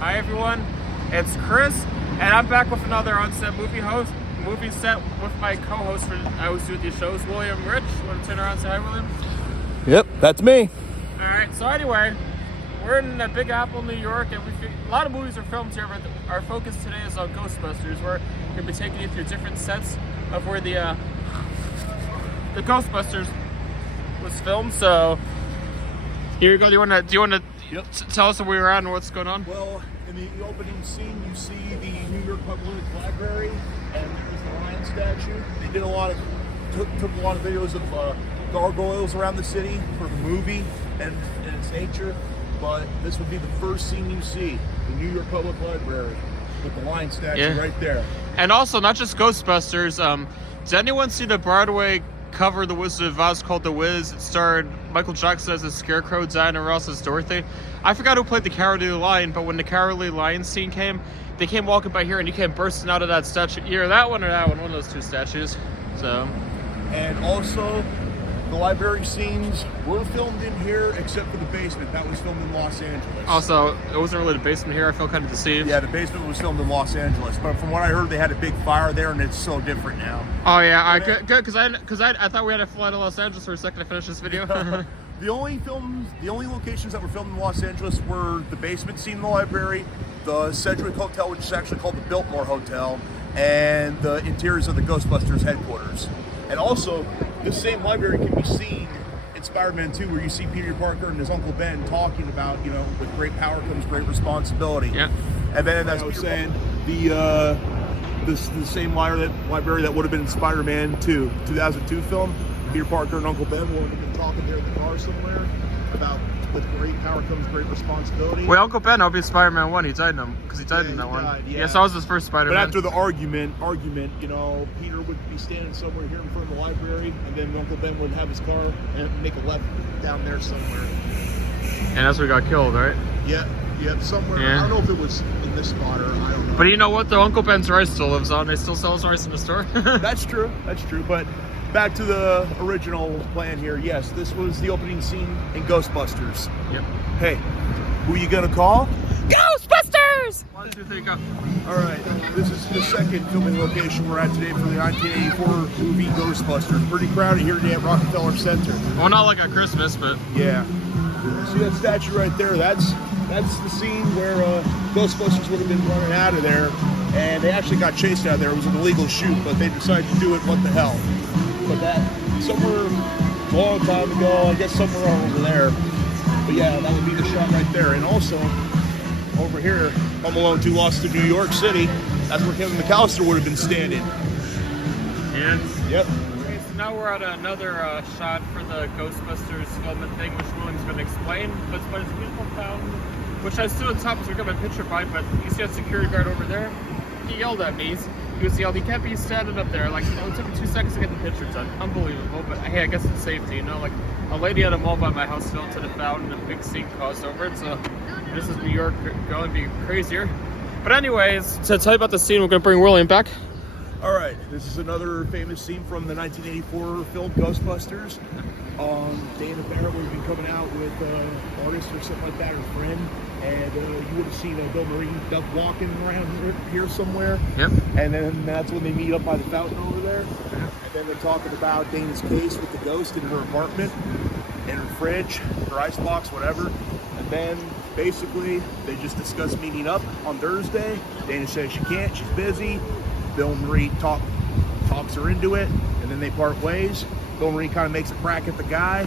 Hi everyone, it's Chris, and I'm back with another on-set movie set with my co-host for I always do these shows, William Rich. Want to turn around and say hi, William? Yep, that's me. All right. So anyway, we're in the Big Apple, New York, and a lot of movies are filmed here, but our focus today is on Ghostbusters. We're gonna be taking you through different sets of where the Ghostbusters was filmed. So here you go. Do you want to tell us where we were at and what's going on? Well, in the opening scene, you see the New York Public Library, and there's the lion statue. They did took a lot of videos of gargoyles around the city for the movie and its nature. But this would be the first scene you see, the New York Public Library with the lion statue right there. And also, not just Ghostbusters. Did anyone see the Broadway cover The Wizard of Oz called The Wiz? It starred Michael Jackson as a Scarecrow, Diana Ross as Dorothy. I forgot who played the Cowardly Lion, but when the Cowardly Lion scene came, they came walking by here and you came bursting out of that statue. Either that one or that one of those two statues. So, and also, the library scenes were filmed in here, except for the basement. That was filmed in Los Angeles. Also, it wasn't really the basement here. I feel kind of deceived. Yeah, the basement was filmed in Los Angeles, but from what I heard, they had a big fire there, and it's so different now. Oh yeah, good, because I thought we had to fly to Los Angeles for a second to finish this video. The only locations that were filmed in Los Angeles were the basement scene in the library, the Sedgwick Hotel, which is actually called the Biltmore Hotel, and the interiors of the Ghostbusters headquarters. And also, this same library can be seen in Spider-Man 2, where you see Peter Parker and his Uncle Ben talking about, with great power comes great responsibility. Yeah. And then, as I was saying, the same library that would have been in Spider-Man 2, 2002 film, Peter Parker and Uncle Ben would have been talking there in the car somewhere about with great power comes great responsibility. Well, Uncle Ben, I'll be Spider-Man 1. He died in them because he died in that one. Yeah, so that was his first Spider-Man. But after the argument, Peter would be standing somewhere here in front of the library, and then Uncle Ben would have his car and make a left down there somewhere. And that's where he got killed, right? Yeah, somewhere. Yeah. I don't know if it was in this spot or I don't know. But you know what? The Uncle Ben's rice still lives on. They still sell his rice in the store. That's true. But back to the original plan here. Yes, this was the opening scene in Ghostbusters. Yep. Hey, who you gonna call? Ghostbusters! 1, 2, 3, go. All right, this is the second filming location we're at today for the 1984 movie Ghostbusters. Pretty crowded here today at Rockefeller Center. Well, not like at Christmas, but yeah. See that statue right there? That's the scene where Ghostbusters would have been running out of there, and they actually got chased out of there. It was an illegal shoot, but they decided to do it. What the hell? But that somewhere a long time ago, I guess somewhere over there. But yeah, that would be the shot right there. And also over here, Home Alone 2 Lost to New York City. That's where Kevin McAllister would have been standing. yeah. Yep. Okay, so now we're at another shot for the Ghostbusters filming thing, which William's going to explain. But it's a beautiful fountain, which I stood on top so we got my picture by. But you see that security guard over there? He yelled at me. He was yelled, he can't be standing up there. Like, it took me 2 seconds to get the picture done. Unbelievable. But hey, I guess it's safety, like a lady at a mall by my house fell into the fountain and a big scene caused over it. So this is New York going to be crazier. But anyways, to tell you about the scene, we're going to bring William back. All right, this is another famous scene from the 1984 film Ghostbusters. Dana Barrett would have been coming out with artists or something like that, her friend, and you would have seen Bill Murray walking around here somewhere. Yep. And then that's when they meet up by the fountain over there. And then they're talking about Dana's case with the ghost in her apartment, in her fridge, her icebox, whatever. And then basically they just discuss meeting up on Thursday. Dana says she can't, she's busy. Bill Murray talks her into it, and then they part ways. Bill Murray kind of makes a crack at the guy,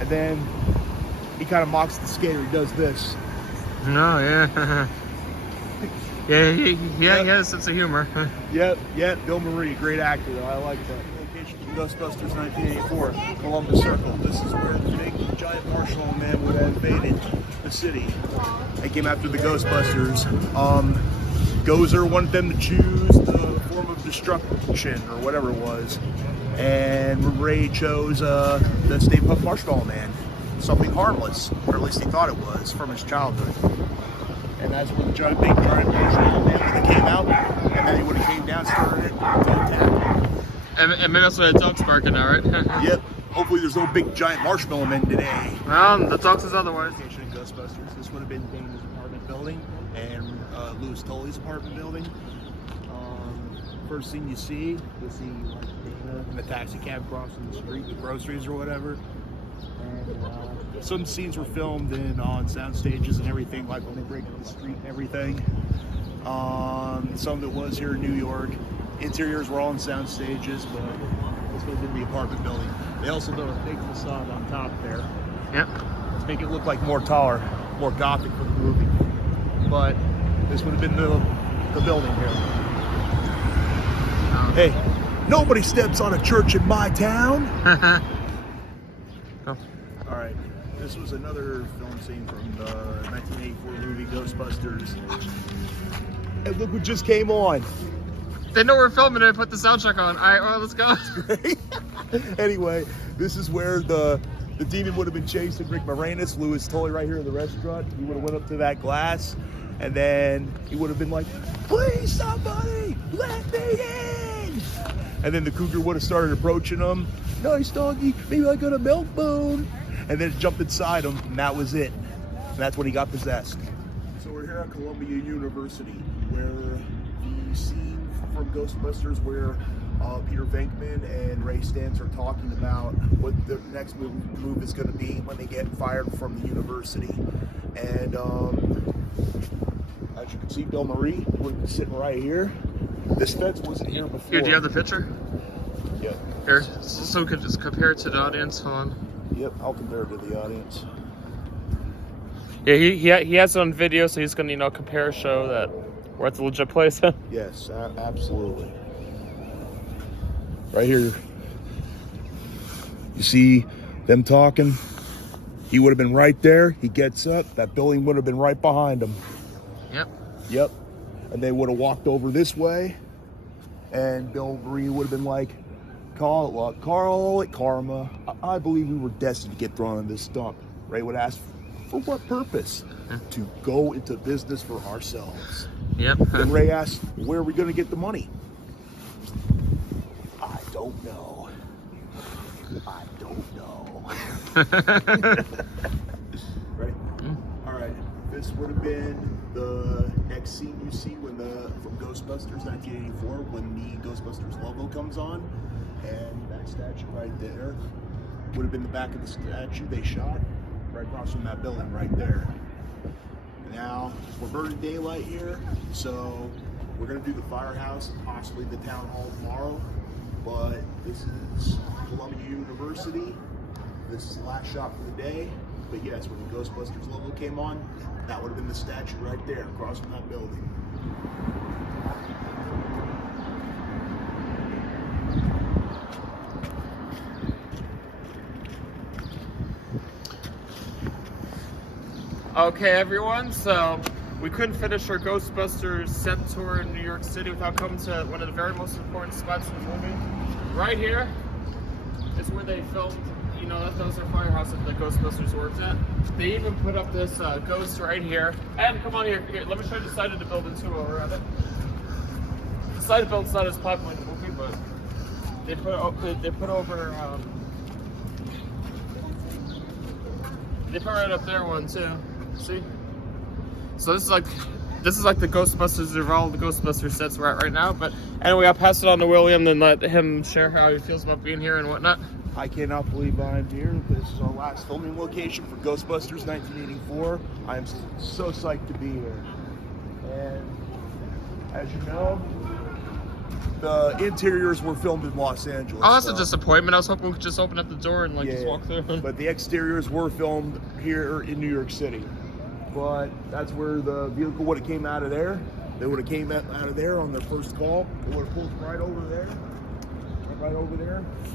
and then he kind of mocks the skater. He does this. No, yeah. He has a sense of humor. Yep. Bill Murray, great actor, though. I like that. Location from Ghostbusters 1984, Columbus Circle. This is where the big giant marshmallow man would have invaded the city. They came after the Ghostbusters. Gozer wanted them to choose the form of destruction, or whatever it was. And Ray chose the Stay Puft Marshmallow Man. Something harmless, or at least he thought it was, from his childhood. And that's when the big giant marshmallow man when they came out, and then he would have came down, started it, to attack. And maybe that's why the dog's barking now, right? Yep. Hopefully there's no big giant marshmallow men today. Well, the dog says otherwise. Ghostbusters. This would have been Dana's apartment building, and Louis Tully's apartment building. First thing you see like Dana in the taxi cab crossing the street with groceries or whatever. And some scenes were filmed on sound stages and everything, like when they break up the street and everything. Some of it was here in New York. Interiors were all in sound stages, but this was in the apartment building. They also built a big facade on top there. Yep. To make it look like more taller, more gothic for the movie. But this would have been the building here. Hey, nobody steps on a church in my town. Oh. All right, this was another film scene from the 1984 movie Ghostbusters. And look what just came on. They know we're filming it. Put the soundtrack on. All right, well, let's go. Anyway, this is where the demon would have been chasing Rick Moranis. Louis Tully right here in the restaurant. He would have went up to that glass, and then he would have been like, "Please, somebody, let me in!" And then the cougar would have started approaching him. "Nice doggy, maybe I got a milk bone." And then it jumped inside him, and that was it. And that's when he got possessed. So we're here at Columbia University, where the scene from Ghostbusters where Peter Venkman and Ray Stantz are talking about what the next move is going to be when they get fired from the university. And as you can see, Bill Murray would be sitting right here. This fence wasn't here before. Here, do you have the picture? Yep. Here, so we could just compare it to the audience. Hold on. Yep, I'll compare it to the audience. Yeah, he has it on video, so he's gonna compare, show that we're at the legit place. Yes, absolutely. Right here, you see them talking. He would have been right there. He gets up. That building would have been right behind him. Yep. And they would have walked over this way, and Bill Murray would have been like, "Call it luck, call it karma. I believe we were destined to get thrown in this dump." Ray would ask, "For what purpose?" "To go into business for ourselves." Yep. Then Ray asked, "Where are we going to get the money?" "I don't know. I don't know." Right? All right. This would have been the next scene you see from Ghostbusters 1984 when the Ghostbusters logo comes on, and that statue right there would have been the back of the statue they shot right across from that building right there. Now we're burning daylight here, so we're gonna do the firehouse and possibly the town hall tomorrow. But this is Columbia University. This is the last shot for the day. But yes, when the Ghostbusters logo came on, that would have been the statue right there across from that building. Okay, everyone, so we couldn't finish our Ghostbusters set tour in New York City without coming to one of the very most important spots in the movie. Right here is where they filmed, that was their firehouse that the Ghostbusters worked at. They even put up this ghost right here. And come on here, let me show you the side of the building too while we're at it. The side of the building's not as popular in the movie, but they put right up there one too. See? So this is like the Ghostbusters of all the Ghostbusters sets we're at right now. But anyway, I'll pass it on to William and let him share how he feels about being here and whatnot. I cannot believe I'm here. This is our last filming location for Ghostbusters 1984. I am so psyched to be here. And as you know, the interiors were filmed in Los Angeles. Oh, that's a disappointment. I was hoping we could just open up the door and just walk through. But the exteriors were filmed here in New York City. But that's where the vehicle would have came out of there. They would have came out of there on their first call. They would have pulled right over there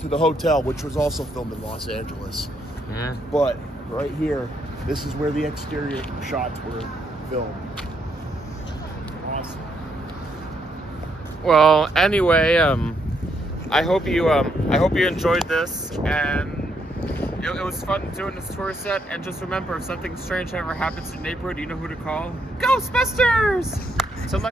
to the hotel, which was also filmed in Los Angeles. Yeah. But right here, this is where the exterior shots were filmed. Awesome. Well, anyway, I hope you enjoyed this, and it was fun doing this tour set. And just remember, if something strange ever happens in your neighborhood, you know who to call. Ghostbusters! So